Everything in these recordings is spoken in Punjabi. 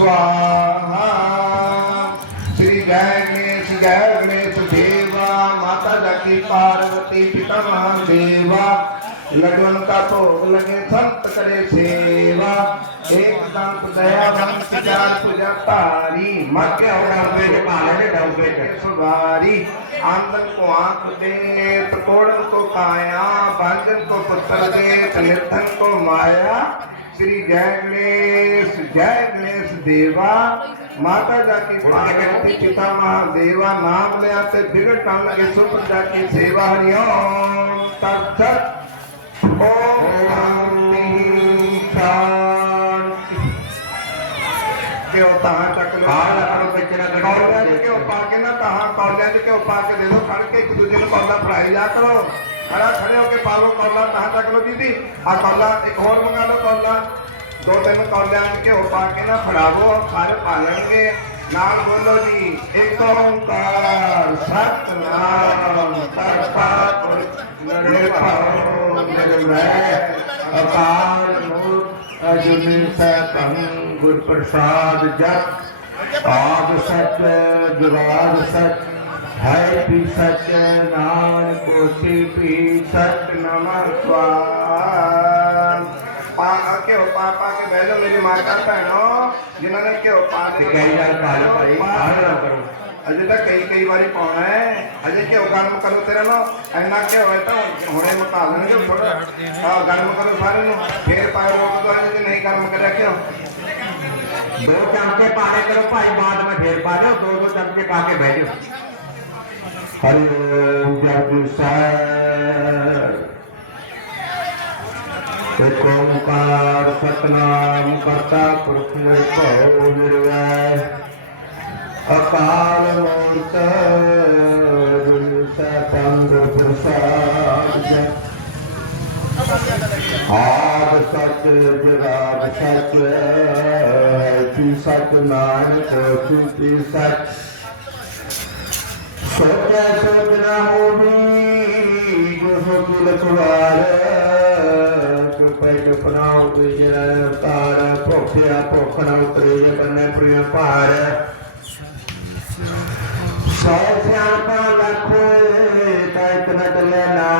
स्वाहा। श्री गणेश गणेश देवा, माता जाकी पार्वती पिता महादेवा लगन का भोग लगे, संत करे सेवा। एक दंत दयावंत चार पूजा तारी डब्बे के पाले ने डब्बे के सुधारी। आँगन को आँख दे तकोड़न को काया बांधन को पुत्र दे निर्धन को माया। ਸ੍ਰੀ ਜੈਗਨੇਸ਼ ਜੈਗਨੇਸ਼ ਦੇਵਾ ਮਾਤਾ ਜਾ ਕੀ ਪਾਰਵਤੀ ਪਿਤਾ ਮਹਾਦੇਵਾ ਨਾਮ ਲਿਆ ਤੇ ਬਿਗੜ ਟੰਨ ਲਗੇ ਸੁਖ ਜਾ ਕੀ ਸੇਵਾ ਹਰਿਓਮ ਤਖਤ ਓਮ ਸ਼ਾਂਤੀ ਤਾਂ ਟਕ ਲੋ ਹਾਲ ਪਾ ਕੇ ਨਾ ਤਾਂ ਕੌਲਿਆਂ ਦੇ ਕਿਉ ਪਾ ਕੇ ਦੇ ਦੋ ਖੜ ਕੇ ਇੱਕ ਦੂਜੇ ਨੂੰ ਕੌਲਾ ਫੜਾਈ ਲਾ ਕਰੋ। ਖੜਾ ਖੜੇ ਹੋ ਕੇ ਪਾ ਲਓ ਕੌਲਾ ਤਾਂ ਚੱਕ ਲੋ ਦੀਦੀ ਆ ਕੌਲਾ ਇੱਕ ਹੋਰ ਮੰਗਾ ਲਓ ਕੌਲਾ ਦੋ ਤਿੰਨ ਕੌਲਿਆਂ 'ਚ ਘਿਓ ਪਾ ਕੇ ਨਾ ਫੜਾਵੋ ਖੜ ਪਾ ਲੈਣਗੇ। ਨਾਲ ਬੋਲੋ ਜੀ, ਇੱਕ ਓੰਕਾਰ, ਸਤਨਾਮ, ਕਰਤਾ ਪੁਰਖ ਨਿਰਭਉ ਨਿਰਵੈਰ ਅਕਾਲ ਹੈ ਵੀ ਸਚ ਨਾਨਕ ਕੋਟਿ ਵੀ ਸਚ ਨਮः ਸਵਾਨ ਪਾ ਘਿਓ ਪਾ ਪਾ ਕੇ ਬਹਿ ਜਾਓ ਮੇਰੀ ਮਾਤਾ ਭੈਣੋ ਜਿਨ੍ਹਾਂ ਨੇ ਘਿਓ ਪਾ ਕੇ ਕਈ ਵਾਰ ਪਾ ਲਓ ਭਾਈ, ਬਾਹਰ ਨਾ ਕਰੋ। ਅਜੇ ਤਾਂ ਕਈ ਕਈ ਵਾਰੀ ਪਾਉਣਾ ਹੈ। ਅਜੇ ਘਿਓ ਗਰਮ ਕਰੋ ਤੇਰਾ ਨਾ ਇੰਨਾ ਘਿਓ ਹੈ ਤਾਂ ਹੁਣੇ ਮੁਕਾ ਲੈਣਗੇ ਥੋੜਾ ਹਾਂ ਗਰਮ ਕਰੋ ਸਾਰੇ ਨੂੰ ਫੇਰ ਪਾਓ ਲੋਕ ਤੋਂ ਅਜੇ ਨਹੀਂ ਗਰਮ ਕਰਿਆ ਘਿਓ। ਦੋ ਚਮਚੇ ਪਾਣੇ ਕਰੋ ਭਾਈ ਬਾਅਦ ਵਿੱਚ ਫੇਰ ਪਾ ਦਿਓ ਦੋ ਦੋ ਚਮਚੇ ਪਾ ਕੇ ਬਹਿ ਜਾਓ। हरि ओम जपू सर ओंकार सतनाम करता पृथ्वी पौ निर्वय अकाल मूर्त चंद्र प्रसाद आद सत्य जगाद सत्य तू सत्य नायक ਸਚ ਨਾਨਕ ਕੀ ਸਚ ਸੋਚੈ ਸੋਚ ਜੋ ਸੋਚੀ ਲਖਵਾਰ ਕਿਰਪਾ ਕਪਨਾਉ ਕੋਈ ਤਾਰ ਭੋਖਿਆ ਭੁੱਖ ਉਤਰੇ ਜੇ ਬੰਨੇ ਪ੍ਰਿਆ ਭਾਰ ਸੌ ਸਿਆਣਪਾ ਲੱਖੋ ਤੈਤ ਨ ਚੱਲੇ ਨਾਲ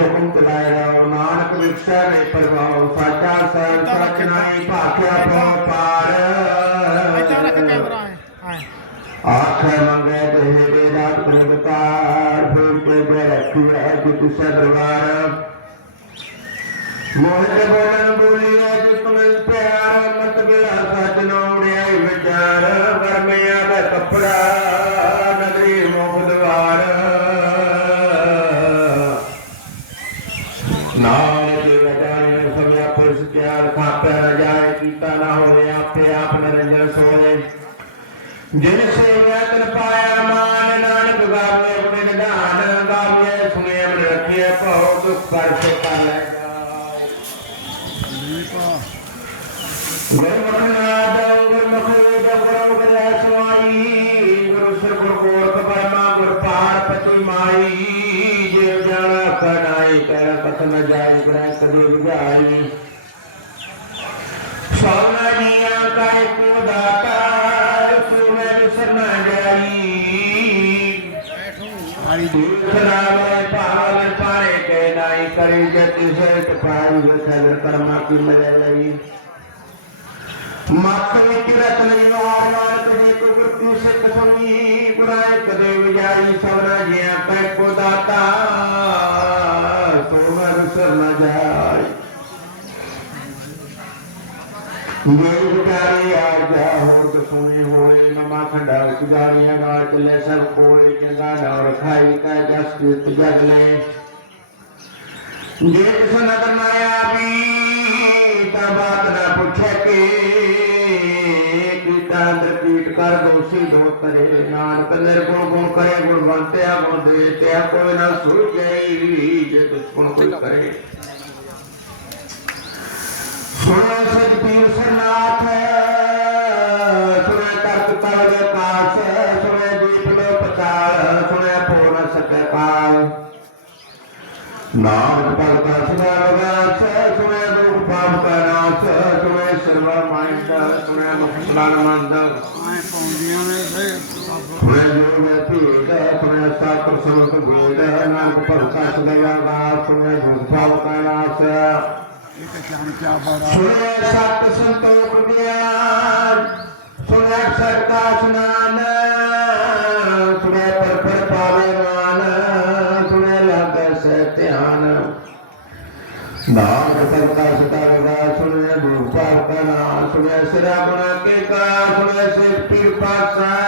ਹੁਕਮੇ ਔਰ ਨਾਨਕ ਵਿਖਸ਼ਾ ਨੇ ਪਰਵਾਹ ਸਾਚਾ ਸਰ ਸਚ ਨਾਈ ਭਾਖਿਆ ਪਉ ਪਾਰ। ਆਖ ਮੰਗੇ ਦੇਹ ਦੇ ਰਾਤ ਪ੍ਰਗਟਾਰ ਫਿਰ ਕੇ ਬੈਠੀ ਹੈ ਜਿਤ ਸਰਵਾਰ ਮੋਹਰੇ ਬੋਲਣ ਬੋਲੀ ਖਾਪੇ ਜਾਏ ਕੀਤਾ ਨਾ ਹੋਵੇ ਆਪੇ ਆਪ ਨਿਰੰਜਨ ਸੋਏ। ਜਿਨ ਸੇਵਿਆ ಸಾಗರ ಪರಮಾತ್ಮ माखन की रचनयो आवार कहे तो मृत्यु से कसमी बुराय करे विजयी स्वराज्य पे को दाता सोहर सर न जाय मेरे प्यारे आ जाओ तो सोने होए डाल की गाड़ियाँ के ले कोड़े के गाड़ और खाई का दस के ਜੇ ਕਿਸ ਨਦਰ ਨਾ ਆਵੀ ਤਾਂ ਬਾਤ ਨਾ ਪੁੱਛੇ ਕਿ ਕੀਤਾ ਅੰਦਰ ਪੀਟ ਕਰ ਦੋਸ਼ੀ ਦੋ ਕਰੇ ਨਾਨਕ ਨਿਰਗੁਣ ਗੁਣ ਕਰੇ ਗੁਣ ਦੇ ਤੇ ਕੋਈ ਨਾ ਸੁਝੇ ਜੇ ਦੁਸ਼ਮਣ ਕੋਈ ਕਰੇ ਸੁਣੋ ਸਜ ਪੀਰ ਸਰਨਾਥ ਸੁਣੇ ਤਰਕ ਤਲ ਕਾਸ ਸੁਣੇ ਦੀਪ ਲੋ ਪਤਾਲ ਸੁਣੇ ਪੋ ਨ ਸਕੇ ਕਾਲ ਨਾਮ ਪਲ ਕਾ ਸਦਾ ਰਗਾਸ ਸੁਣੇ ਦੁਖ ਪਾਪ ਕਾ ਨਾਸ ਸੁਣੇ ਸਰਵਾ ਮਾਇੰਦ ਸੁਣੇ ਮੁਖਲਾਨ ਮੰਦ ਆਏ ਪਾਉਂਦੀਆਂ ਨੇ ਸੇ ਸੁਣੇ ਜੋ ਮੈਂ ਭੀੜ ਸੁਣੇ ਸਾਤਰ ਸਮਤ ਭੇਦ ਨਾਮ ਪਲ ਕਾ ਨਾਸ ਇੱਕ ਚਾਨ ਚਾ ਸੁਣਿਆ ਸਤ ਸੰਤੋਖ ਗਿਆਨ ਸੁਣਿਆ ਸਰਦਾ ਸੁਨਾਨ ਸੁਣਿਆ ਪਰ ਪਰ ਪਾਵੇ ਮਾਨ ਸੁਣਿਆ ਲਾਗੇ ਸੇ ਧਿਆਨ ਨਾਮ ਸਰਦਾ ਸਦਾ ਵਗਾ ਸੁਣਿਆ ਰੂਪਾ ਕਨਾ ਸੁਣਿਆ ਸਿਰਾ ਬਣਾ ਕੇ ਕਾ ਸੁਣਿਆ ਸਿਰ ਪੀਰ ਪਾਸਾ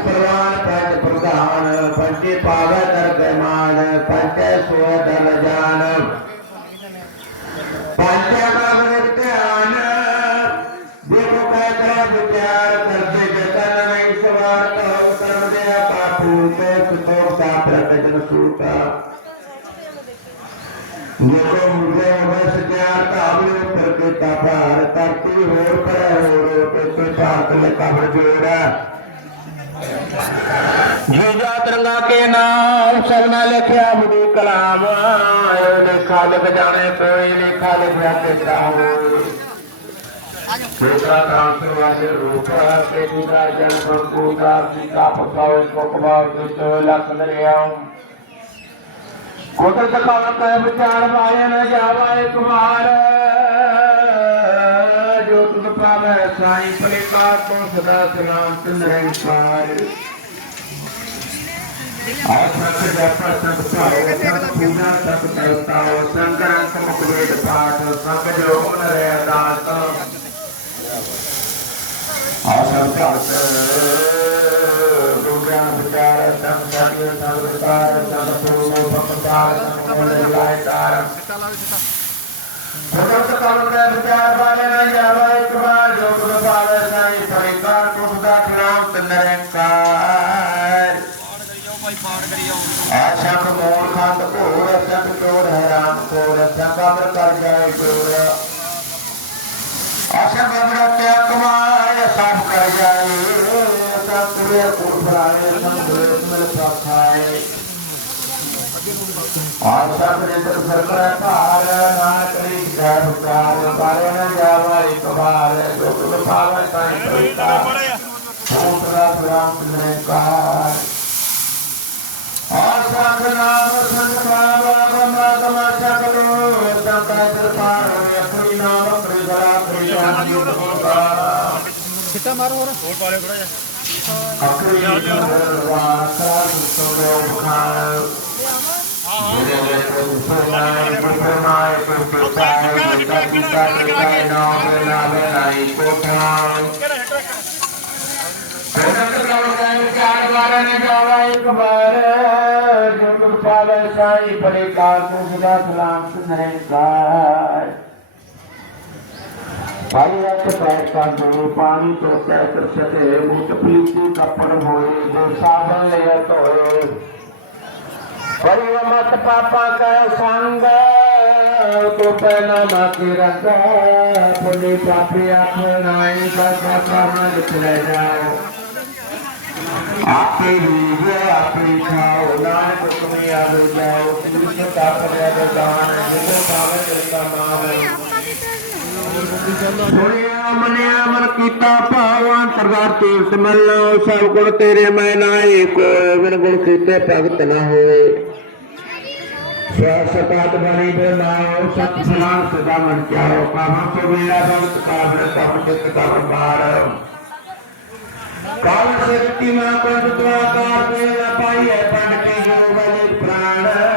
प्रवान पंच प्रधान पंच पावन प्रमान पंच सोदर जान। पंच आन मुझे वश ज्ञान काबले प्रकृता पार करती हो पर हो रो पे तो साथ में काबड़ जोड़ा ਜੀਜਾ ਤਰੰਗਾ ਕੇ ਨਾਮ ਸਭਨਾ ਲਿਖਿਆ ਮੁਦੀ ਕਲਾਮ। ਆਏ ਲੇਖਾ ਲਿਖ ਜਾਣੇ, ਕੋਈ ਲੇਖਾ ਲਿਖਿਆ ਤੇ ਹੋਏ ਸੇਤਾ ਕਾਂਤ ਵਾਲੇ ਰੂਪ ਤੇ ਦੂਰਾ ਜਨ ਸੰਕੂ ਦਾ ਸੀਤਾ ਪਸਾਉ ਤੇ ਲਖ ਲਰਿਆਉ ਕੋਟਰ ਤਕਾਲ ਕੈ ਵਿਚਾਰ ਵਾਏ ਜਾਵਾਏ ਕੁਮਾਰ। ਸਾਈ ਪਲਿਕਾਰ ਤੋਂ ਸਦਾ ਸਲਾਮ ਚੰਦਰੰਕਾਰ ਆਸਤ ਜਪ ਸੰਤ ਭਾਉ ਸੰਤ ਪੂਜਾ ਸਤ ਕਰਤਾਉ ਸੰਕਰ ਅੰਤ ਮੁਖ ਵੇਦ ਪਾਠ ਸੰਗ ਜੋ ਮਨ ਰਹਿ ਦਾਤ ਆਸਤ ਭਗਤ ਦੁਗਿਆ ਵਿਚਾਰ ਸੰਤ ਸਤਿ ਸੰਤ ਵਿਚਾਰ ਸੰਤ ਪੂਰੋ ਭਗਤਾਰ ਸੰਤ ਮੋਲੇ ਲਾਇਤਾਰ ਭਗਤ ਕਲ ਦੇ ਵਿਚਾਰ गुरुरा ऐसा बबरा क्या कुमार सब कर जाए पूरे पुराने मेरे साथ आए और सब नेत्र सरकार पार ना करी घर कार पारे न जावा एक बार जो तुम पावे ताई कविता पूरा ग्राम ने कहा और साथ नाम संभावा मारो और पाले पड़ा है अपनी वाचा सुखा मेरे सुनाए सुनाए सुनाए पिता पिता पिता नाम नाम नाई कोठा पेड़ का लगाए चार बार ने गावा एक बाबा साई बड़े को सदा सलाम सुनहकार भाई रथ पैर का दो पानी तो तय कर सके? मुझ तो प्रीति कपड़ होए जो साबन ले तो है। परिव मत पापा का संग तो पहना माके रंगा, पुण्य पापी अपनाई का का मत चले जाओ। ਆਪੇ ਵੀ ਆਪੇ ਖਾਓ। ਨਾਨਕ ਹੁਕਮੇ ਆਵੇ ਜਾਓ। ਤਿਲਕ ਤਾਪ ਲੈ ਦਾਨ ਜਿਨੇ ਪਾਵੇ ਤਿਲ ਦਾ ਨਾਮ ਸੁਣਿਆ, ਮਨਿਆ, ਮਨ ਕੀਤਾ, ਭਾਵਾਂ, ਸਰਦਾਰ ਤੇਲ ਸਮਲ ਸਭ ਗੁਣ ਤੇਰੇ ਮੈਂ ਨਾਏ ਕੋ ਬਿਨ ਗੁਣ ਕੀਤੇ ਭਗਤ ਨਾ ਹੋਏ ਸਵਾਸਤਾਤ ਬਣੀ ਬਨਾਓ ਸਤ ਸਲਾਮ ਸਦਾ ਮਨ ਚਾਓ ਕਾਮਾ ਕੋ ਮੇਰਾ ਭਗਤ ਕਾਬਰ ਤਪ ਚਿਤ ਦਾ ਵਪਾਰ काल शक्ति मां पंडित पाई पंडित जो बलि प्राण